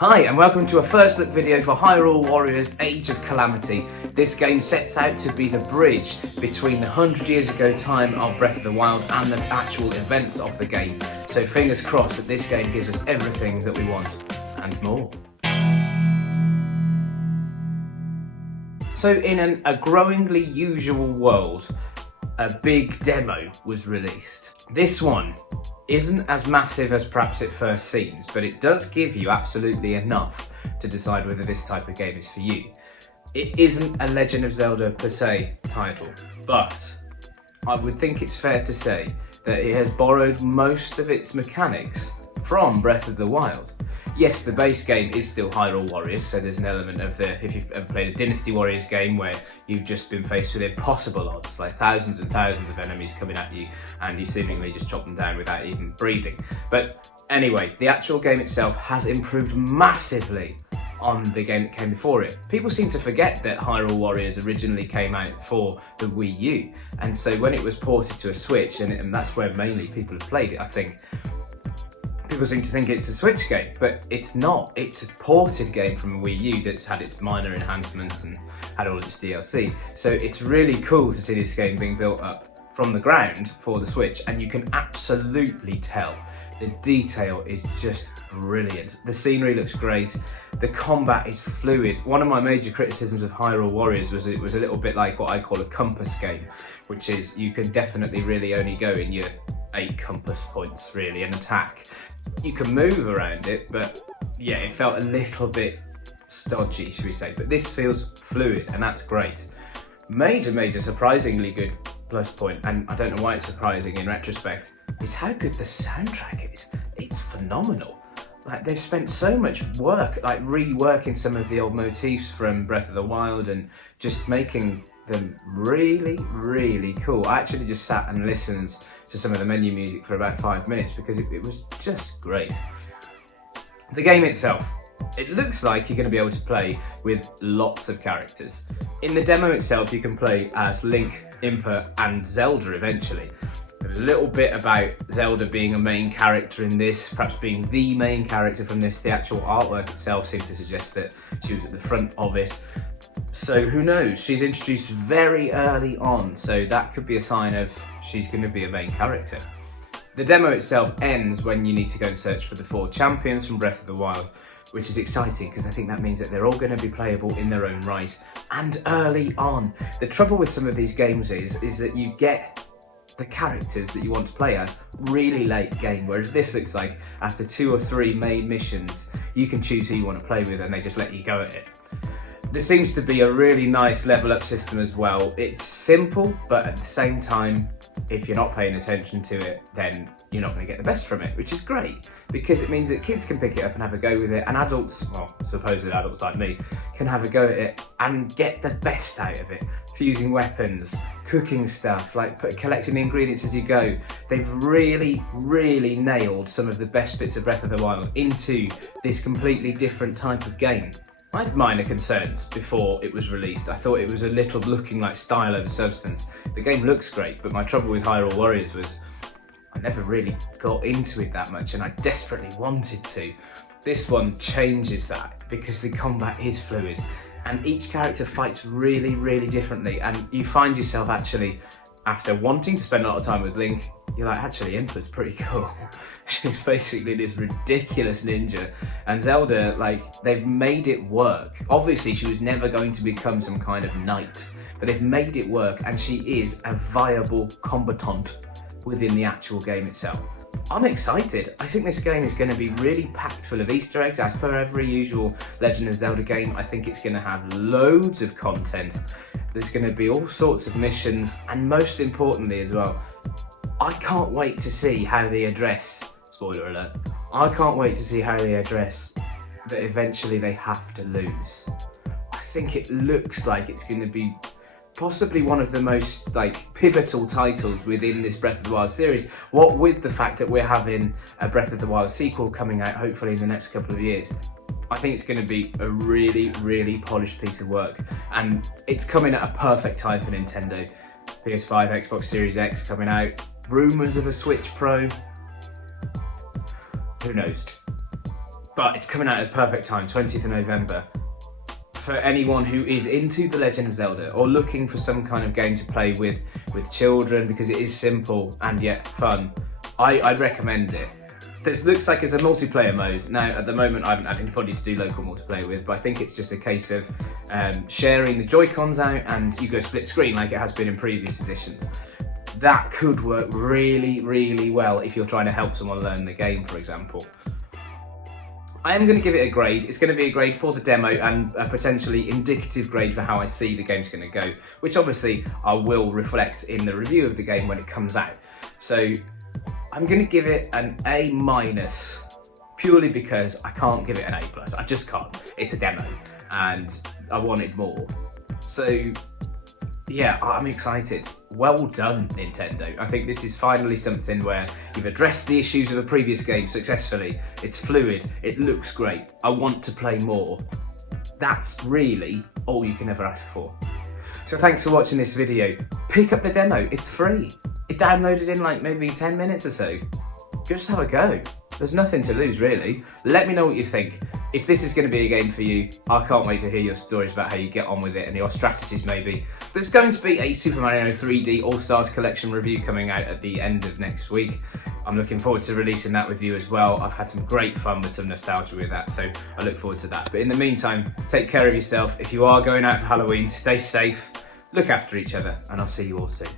Hi and welcome to a first look video for Hyrule Warriors Age of Calamity. This game sets out to be the bridge between the 100 years ago time of Breath of the Wild and the actual events of the game. So fingers crossed that this game gives us everything that we want and more. So in a growingly usual world, a big demo was released. This one isn't as massive as perhaps it first seems, but it does give you absolutely enough to decide whether this type of game is for you. It isn't a Legend of Zelda per se title, but I would think it's fair to say that it has borrowed most of its mechanics from Breath of the Wild. Yes, the base game is still Hyrule Warriors, so there's an element of if you've ever played a Dynasty Warriors game where you've just been faced with impossible odds, like thousands and thousands of enemies coming at you and you seemingly just chop them down without even breathing. But anyway, the actual game itself has improved massively on the game that came before it. People seem to forget that Hyrule Warriors originally came out for the Wii U, and so when it was ported to a Switch, and that's where mainly people have played it, I think, people seem to think it's a Switch game, but it's not. It's a ported game from a Wii U that's had its minor enhancements and had all of its DLC. So it's really cool to see this game being built up from the ground for the Switch, and you can absolutely tell the detail is just brilliant. The scenery looks great. The combat is fluid. One of my major criticisms of Hyrule Warriors was it was a little bit like what I call a compass game, which is you can definitely really only go in your 8 compass points really and attack. You can move around it, but yeah, it felt a little bit stodgy, should we say, but this feels fluid and that's great. Major surprisingly good plus point, and I don't know why it's surprising in retrospect, is how good the soundtrack is. It's phenomenal. Like, they've spent so much work like reworking some of the old motifs from Breath of the Wild and just making them really cool. I actually just sat and listened to some of the menu music for about 5 minutes because it was just great. The game itself, it looks like you're going to be able to play with lots of characters. In the demo itself you can play as Link, Impa and Zelda eventually. There was a little bit about Zelda being a main character in this, perhaps being the main character from this. The actual artwork itself seems to suggest that she was at the front of it. So who knows, she's introduced very early on, so that could be a sign of she's going to be a main character. The demo itself ends when you need to go and search for the 4 champions from Breath of the Wild, which is exciting because I think that means that they're all going to be playable in their own right and early on. The trouble with some of these games is that you get the characters that you want to play as really late game, whereas this looks like after 2 or 3 main missions you can choose who you want to play with and they just let you go at it. There seems to be a really nice level up system as well. It's simple, but at the same time, if you're not paying attention to it, then you're not going to get the best from it, which is great because it means that kids can pick it up and have a go with it, and adults, well, supposed adults like me, can have a go at it and get the best out of it. Fusing weapons, cooking stuff, like collecting the ingredients as you go. They've really nailed some of the best bits of Breath of the Wild into this completely different type of game. I had minor concerns before it was released. I thought it was a little looking like style over substance. The game looks great, but my trouble with Hyrule Warriors was I never really got into it that much and I desperately wanted to. This one changes that because the combat is fluid and each character fights really differently, and you find yourself actually, after wanting to spend a lot of time with Link, you're like, actually Impa's pretty cool. She's basically this ridiculous ninja, and Zelda, like, they've made it work. Obviously she was never going to become some kind of knight, but they've made it work and she is a viable combatant within the actual game itself. I'm excited. I think this game is going to be really packed full of Easter eggs as per every usual Legend of Zelda game. I think it's going to have loads of content. There's going to be all sorts of missions, and most importantly as well, I can't wait to see how they address, spoiler alert, I can't wait to see how they address that eventually they have to lose. I think it looks like it's going to be possibly one of the most pivotal titles within this Breath of the Wild series, what with the fact that we're having a Breath of the Wild sequel coming out hopefully in the next couple of years. I think it's going to be a really polished piece of work, and it's coming at a perfect time for Nintendo. PS5, Xbox Series X coming out, rumours of a Switch Pro, who knows? but it's coming out at the perfect time, 20th of November. For anyone who is into The Legend of Zelda or looking for some kind of game to play with children, because it is simple and yet fun, I'd recommend it. This looks like it's a multiplayer mode. Now, at the moment, I haven't had anybody to do local multiplayer with, but I think it's just a case of sharing the Joy-Cons out and you go split screen like it has been in previous editions. That could work really, really well if you're trying to help someone learn the game, for example. I am going to give it a grade. It's going to be a grade for the demo and a potentially indicative grade for how I see the game's going to go, which obviously I will reflect in the review of the game when it comes out. So I'm going to give it an A-, purely because I can't give it an A+. I just can't. It's a demo and I wanted more. So yeah, I'm excited. Well done, Nintendo. I think this is finally something where you've addressed the issues of a previous game successfully. It's fluid, it looks great. I want to play more. That's really all you can ever ask for. So thanks for watching this video. Pick up the demo, it's free. It downloaded in like maybe 10 minutes or so. Just have a go. There's nothing to lose, really. Let me know what you think. If this is going to be a game for you, I can't wait to hear your stories about how you get on with it and your strategies maybe. There's going to be a Super Mario 3D All-Stars Collection review coming out at the end of next week. I'm looking forward to releasing that with you as well. I've had some great fun with some nostalgia with that, so I look forward to that. But in the meantime, take care of yourself. If you are going out for Halloween, stay safe, look after each other, and I'll see you all soon.